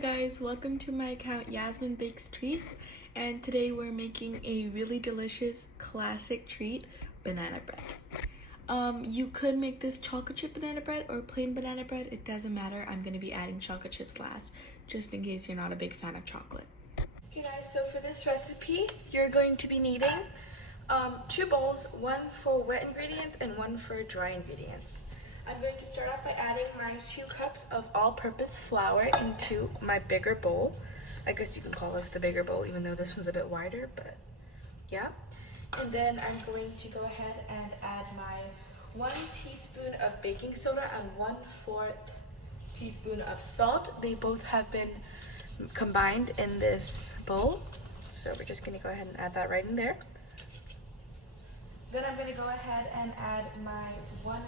Guys, welcome to my account Yasmin Bakes Treats, and today we're making a really delicious classic treat, banana bread. You could make this chocolate chip banana bread or plain banana bread, it doesn't matter. I'm going to be adding chocolate chips last, just in case you're not a big fan of chocolate. Okay guys, so for this recipe, you're going to be needing 2 bowls, one for wet ingredients and one for dry ingredients. I'm going to start off by adding my 2 cups of all-purpose flour into my bigger bowl. I guess you can call this the bigger bowl, even though this one's a bit wider, but yeah. And then I'm going to go ahead and add my 1 teaspoon of baking soda and 1/4 teaspoon of salt. They both have been combined in this bowl, so we're just going to go ahead and add that right in there. Then I'm going to go ahead and add my 1/2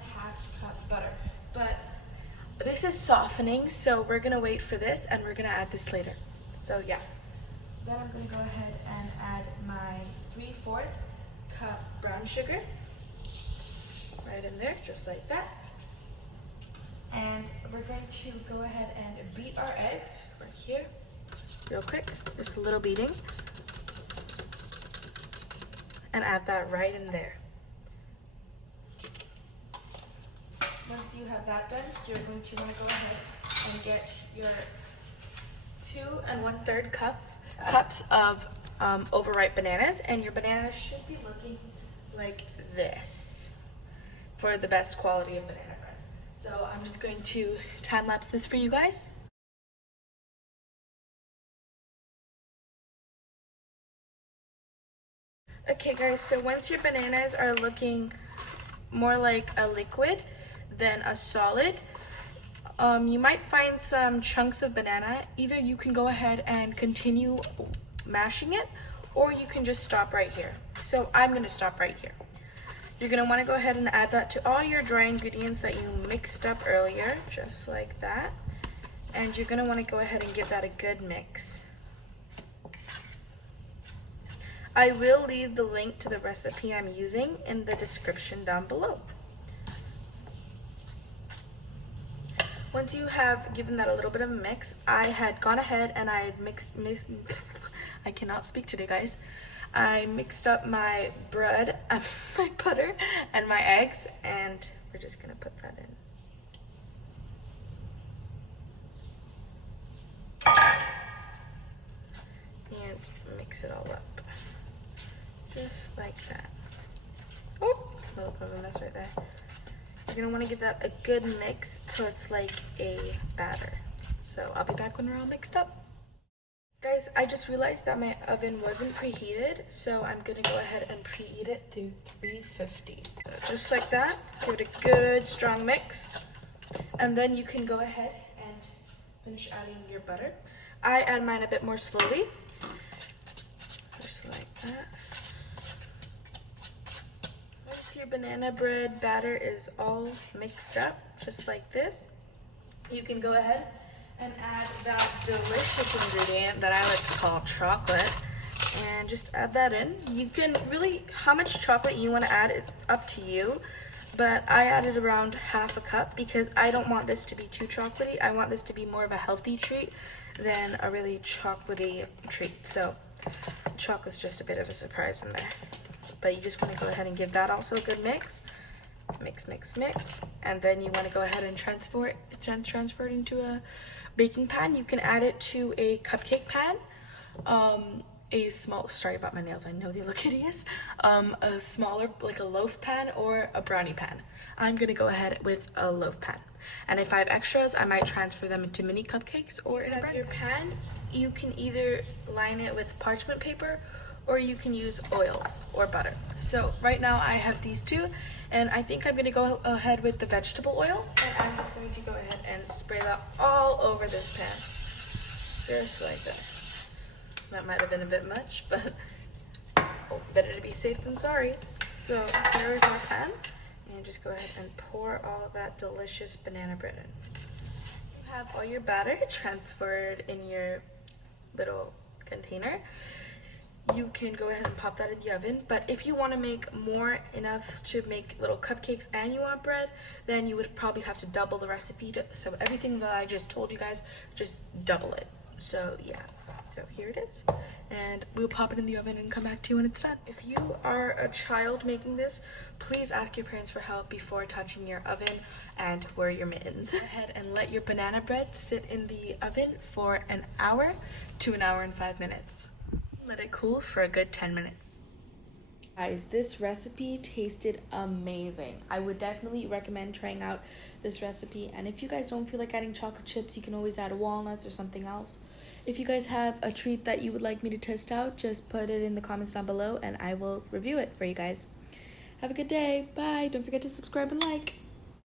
cup butter. But this is softening, so we're going to wait for this and we're going to add this later. So yeah. Then I'm going to go ahead and add my 3/4 cup brown sugar. Right in there, just like that. And we're going to go ahead and beat our eggs right here. Real quick, just a little beating. And add that right in there. Once you have that done, you're going to want to go ahead and get your 2 1/3 cups of overripe bananas, and your bananas should be looking like this for the best quality of banana bread. So I'm just going to time lapse this for you guys. Okay guys, so once your bananas are looking more like a liquid than a solid, you might find some chunks of banana. Either you can go ahead and continue mashing it, or you can just stop right here. So I'm going to stop right here. You're going to want to go ahead and add that to all your dry ingredients that you mixed up earlier, just like that. And you're going to want to go ahead and give that a good mix. I will leave the link to the recipe I'm using in the description down below. Once you have given that a little bit of a mix, I had gone ahead and I had mixed I cannot speak today, guys. I mixed up my bread, my butter, and my eggs, and we're just gonna put that in. And mix it all up. Just like that. Oh, a little bit of a mess right there. You're going to want to give that a good mix till it's like a batter. So I'll be back when we're all mixed up. Guys, I just realized that my oven wasn't preheated, so I'm going to go ahead and preheat it to 350. So just like that, give it a good strong mix. And then you can go ahead and finish adding your butter. I add mine a bit more slowly. Just like that. Once your banana bread batter is all mixed up, just like this, you can go ahead and add that delicious ingredient that I like to call chocolate, and just add that in. You can really, how much chocolate you want to add is up to you, but I added around 1/2 cup because I don't want this to be too chocolatey. I want this to be more of a healthy treat than a really chocolatey treat. So chocolate's just a bit of a surprise in there. But you just want to go ahead and give that also a good mix. Mix, mix, mix. And then you want to go ahead and transfer it into a baking pan. You can add it to a cupcake pan. Sorry about my nails, I know they look hideous. A smaller, like a loaf pan or a brownie pan. I'm going to go ahead with a loaf pan. And if I have extras, I might transfer them into mini cupcakes or in a brownie pan. You can either line it with parchment paper, or you can use oils or butter. So right now I have these 2, and I think I'm going to go ahead with the vegetable oil, and I'm just going to go ahead and spray that all over this pan, just like that. That might have been a bit much, but better to be safe than sorry. So here is our pan, and just go ahead and pour all of that delicious banana bread in. You have all your batter transferred in your little container. You can go ahead and pop that in the oven, but if you want to make enough to make little cupcakes and you want bread, then you would probably have to double the recipe. So everything that I just told you guys, just double it. So yeah, so here it is, and we'll pop it in the oven and come back to you when it's done. If you are a child making this, please ask your parents for help before touching your oven and wear your mittens. Go ahead and let your banana bread sit in the oven for an hour to an hour and 5 minutes. Let it cool for a good 10 minutes. Guys, this recipe tasted amazing. I would definitely recommend trying out this recipe. And if you guys don't feel like adding chocolate chips, you can always add walnuts or something else. If you guys have a treat that you would like me to test out, just put it in the comments down below and I will review it for you guys. Have a good day. Bye. Don't forget to subscribe and like.